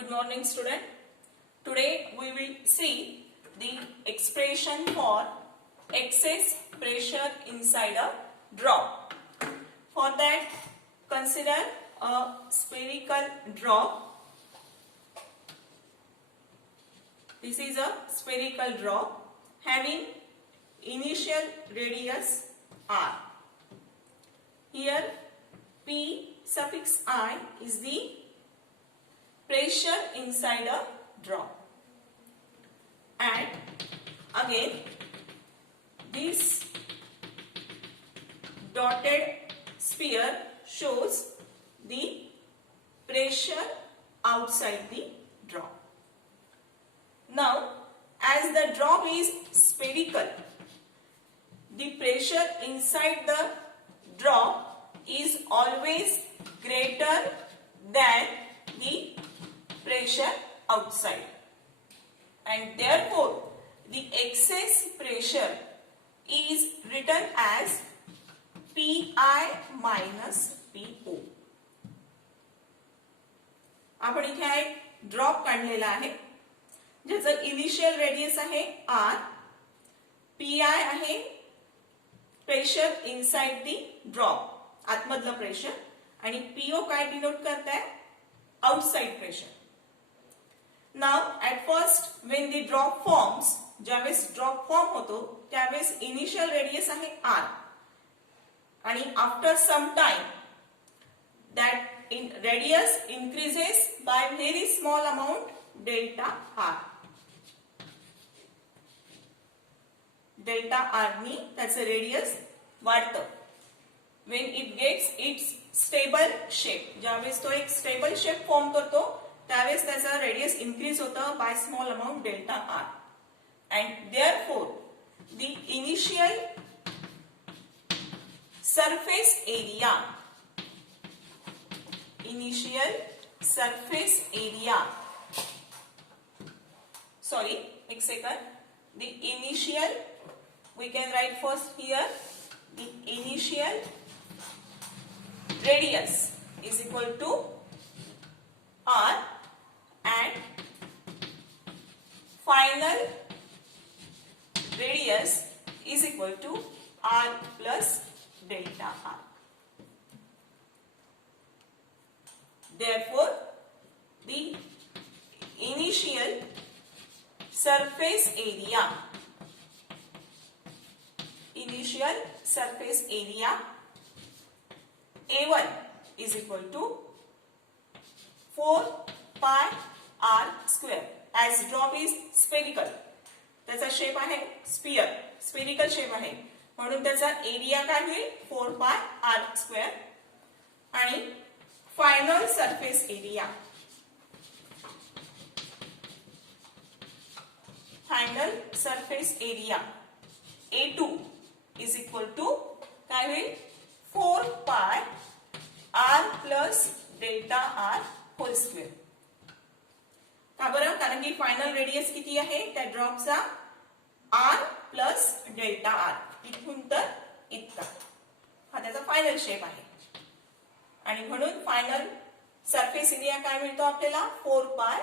Good morning, student. Today we will see the expression for excess pressure inside a drop. For that, consider a spherical drop. This is a spherical drop having initial radius r. Here P suffix I is the pressure inside a drop, and again this dotted sphere shows the pressure outside the drop. Now, as the drop is spherical, the pressure inside the drop is always greater than the pressure outside, and therefore the excess pressure is written as Pi minus Po. आपण इथे एक drop काढलेला आहे ज्याचं initial radius आहे r, Pi आहे pressure inside the drop, आतमधलं pressure, आणि Po काय डिनोट करताय? Outside pressure. Now at first when the drop forms, ज्यावेळेस ड्रॉप फॉर्म होतो त्यावेळेस इनिशियल रेडियस आहे r, आणि after some time that in radius increases by very small amount delta r. delta r नी त्याचं radius वाढतं. when it gets its stable shape, ज्यावेळेस तो एक स्टेबल शेप फॉर्म करतो त्यावेळेस त्याचा रेडियस इन्क्रीज होतं by small amount delta r, and therefore the initial surface area the initial, we can write first here, the initial radius is equal to r, and final radius is equal to r plus delta r. Therefore, the initial surface area A1 is equal to 4 pi r square. As drop is spherical, त्याचा shape आहे sphere, spherical shape आहे म्हणून त्याचा area काय होईल? 4 pi r square. आणि final surface area A2 is equal to काय होईल? 4 pi r plus delta r whole square. का बरं? कारण की फायनल रेडियस किती आहे त्या ड्रॉपचा? r प्लस डेल्टा r, इथून तर इतका. हा त्याचा फायनल शेप आहे, आणि म्हणून फायनल सरफेस एरिया काय मिळतो आपल्याला? 4 pi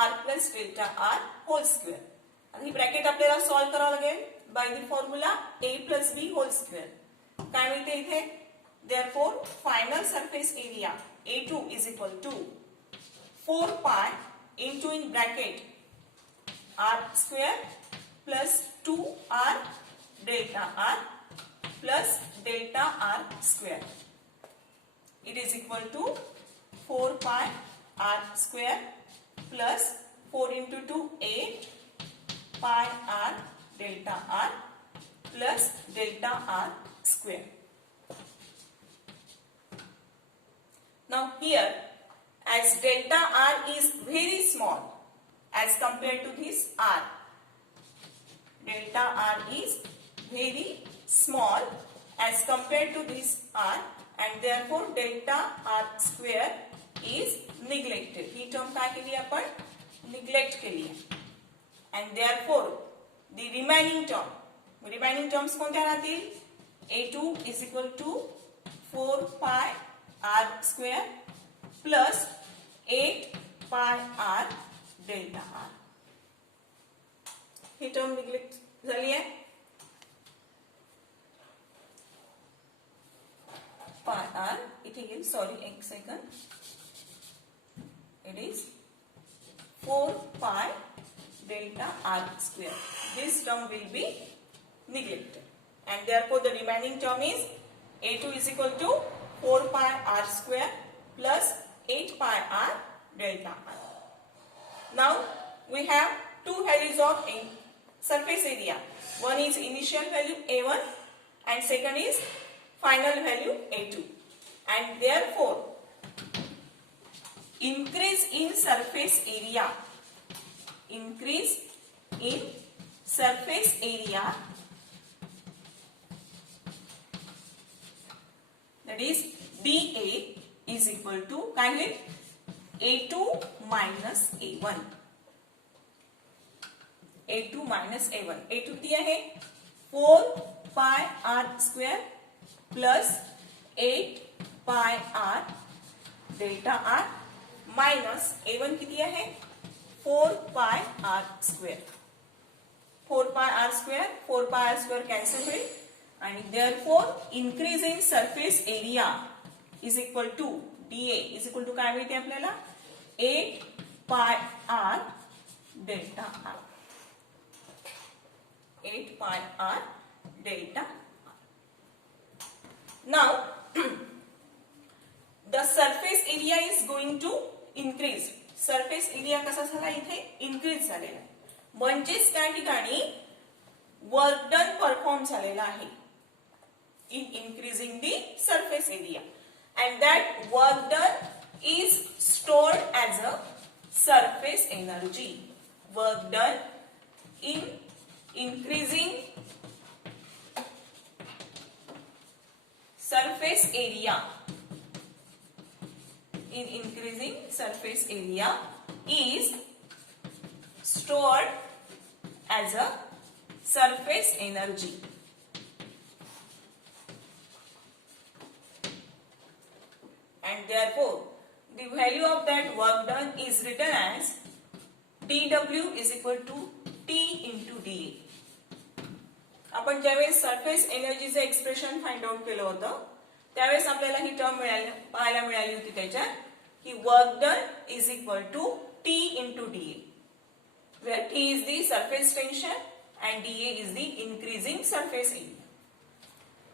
r plus delta r whole square. आणि ही ब्रॅकेट आपल्याला सॉल्व्ह करावं लागेल by the formula a plus b whole square. काय मिळते इथे? Therefore final surface area A2 is equal to 4 pi into in bracket r square plus 2r delta r plus delta r square. It is equal to 4 pi r square plus 4 into 2 8 pi r delta r plus delta r square. Now here, as delta r is very small as compared to this r, delta r is very small as compared to this r, and therefore delta r square is neglected. He term काय केली आपण? Neglect केली आहे, and therefore the remaining terms कोणत्या राहतील? A2 is equal to 4 pi r square plus 8 pi r delta r. ही term neglect झाली आहे. पाय आर इथे येईल, सॉरी एक second, it is 4 pi delta r square. This term will be neglected, and therefore the remaining term is a2 is equal to 4 pi r square plus 8 pi r delta r. Now we have two values of surface area. One is initial value a1 and second is final value a2, and therefore increase in surface area, increase in surface area, that is dA is equal to काय होईल, a2 minus a1, a2 minus a1. a2 किती आहे, 4 pi r square plus 8 pi r delta r minus a1 किती आहे, 4 pi r square. 4 pi r square 4 pi r square cancel होईल, आणि therefore increase in surface area is equal to dA is equal to काय मिळते आपल्याला, 8 pi r delta r. 8 pi r delta r. Now the surface area is going to increase. Surface area कसा झाला, इथे increase झालेला आहे, म्हणजेच त्या ठिकाणी वर्क डन परफॉर्म झालेला आहे in increasing the surface area, and that work done is stored as a surface energy. Work done in increasing surface area, in increasing surface area is stored as a surface energy. And therefore the value of that work done is written as dW is equal to T into dA. आपण ज्यावेळेस surface एनर्जीचे expression find out केलं होतं त्यावेळेस आपल्याला ही term पाहायला मिळाली होती त्याच्यात की work done is equal to T into D A, where T is the surface tension and D A is the increasing surface area.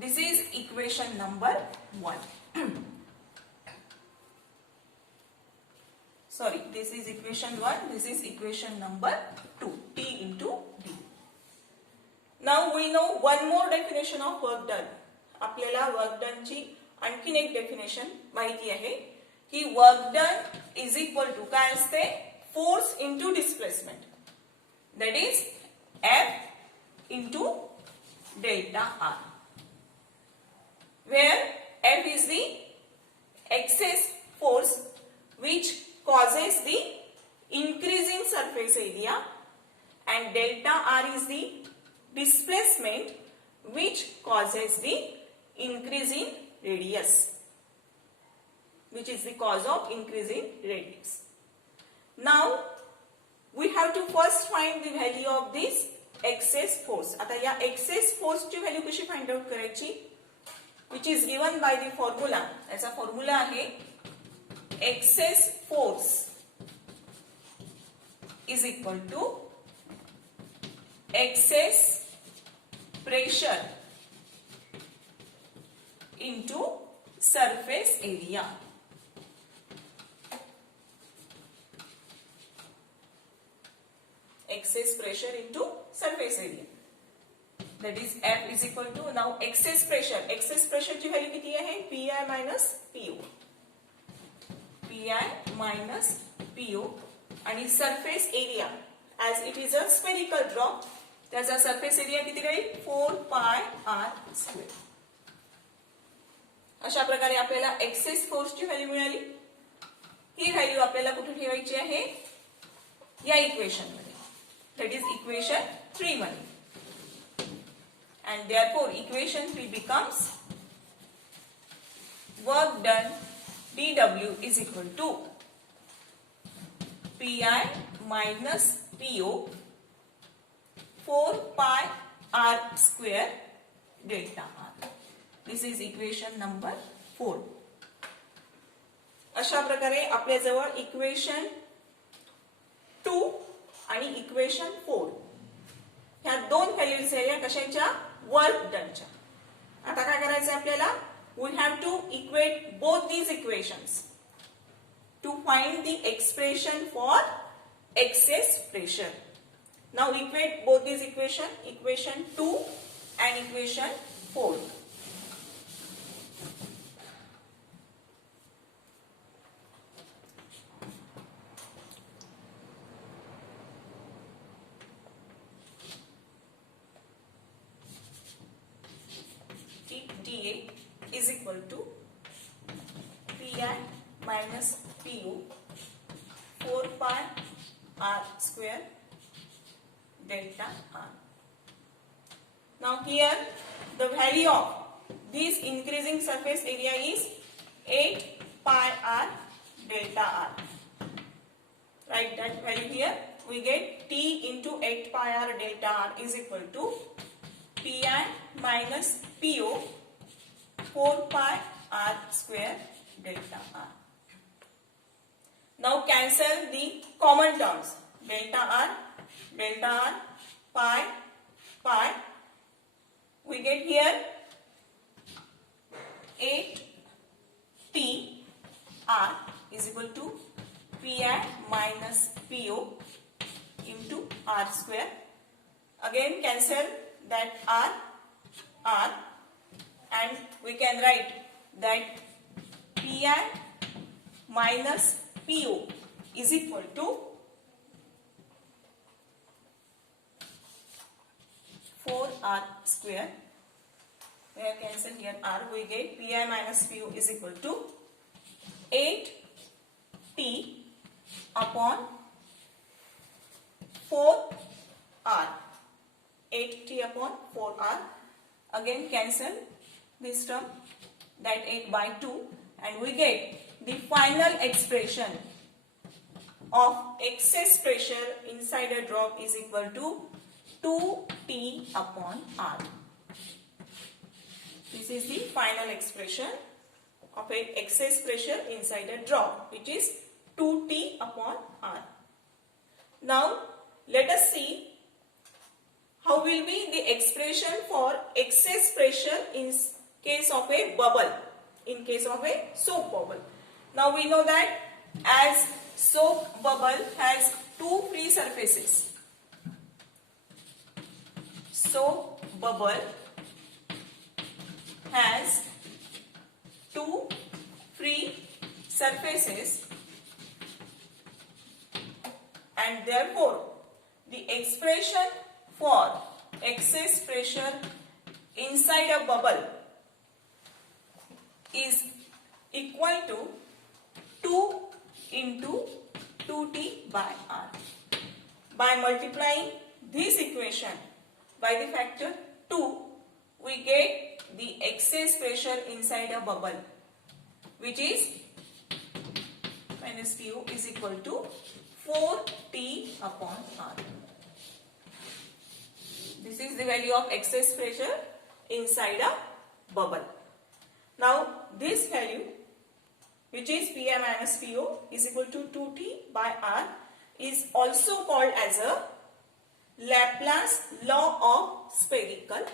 This is equation number 1. Sorry, this is equation 1, this is equation number 2, T into D. Now we know one more definition of work done. आपल्याला work done ची आणखीन एक definition माहिती आहे की work done is equal to काय असते, force into displacement, that is F into delta R, where F is the excess force which causes the increasing surface area and delta R is the displacement which causes the increase in radius, which is the cause of increase in radius. Now we have to first find the value of this excess force. आता या excess force ची value कशी find out करायची, which is given by the formula. याचा formula आहे excess force is equal to excess pressure into surface area. Excess pressure into surface area, that is F is equal to, now excess pressure ची value किती आहे, PI minus PO, PI minus PO, आणि surface area as it is a spherical drop, त्याचा surface area किती राहील, 4 पाय are square. अशा प्रकारे आपल्याला access force ची व्हॅल्यू मिळाली. ही व्हॅल्यू आपल्याला कुठे ठेवायची आहे, या इक्वेशन मध्ये, दॅट इज इक्वेशन 3 मध्ये. And therefore equation 3 becomes work done dW is equal to Pi minus Po 4 pi r square delta r. This is equation number 4. अशा प्रकारे आपल्याजवळ इक्वेशन 2 आणि इक्वेशन 4 ह्या दोन व्हॅल्यूज आल्या कशाच्या, वर्क डनच्या. आता काय करायचं आपल्याला, we have to equate both these equations to find the expression for excess pressure. Now equate both these equation, equation 2 and equation 4. dA is equal to Pi minus Po 4 pi r square delta r. Now here the value of this increasing surface area is 8 pi r delta r. Write that value here. We get T into 8 pi r delta r is equal to Pi minus Po 4 pi r square delta r. Now cancel the common terms. Delta r, pi, pi. We get here 8t r is equal to Pi minus Po into r square. Again cancel that r, and we can write that Pi minus Po is equal to 4r square. We have cancelled here r. We get Pi minus Po is equal to 8t upon 4r. 8t upon 4r. Again cancel this term, that 8 by 2, and we get the final expression of excess pressure inside a drop is equal to 2t upon r. This is the final expression of a excess pressure inside a drop, which is 2t upon r. Now let us see how will be the expression for excess pressure in case of a bubble, in case of a soap bubble. Now we know that as soap bubble has two free surfaces. Soap bubble has two free surfaces, and therefore the expression for excess pressure inside a bubble is equal to 2 into 2t by r. By multiplying this equation by the factor 2, we get the excess pressure inside a bubble, which is minus Po is equal to 4t upon r. This is the value of excess pressure inside a bubble. Now this value, which is Pi minus Po is equal to 2t by r, is also called as a Laplace law of spherical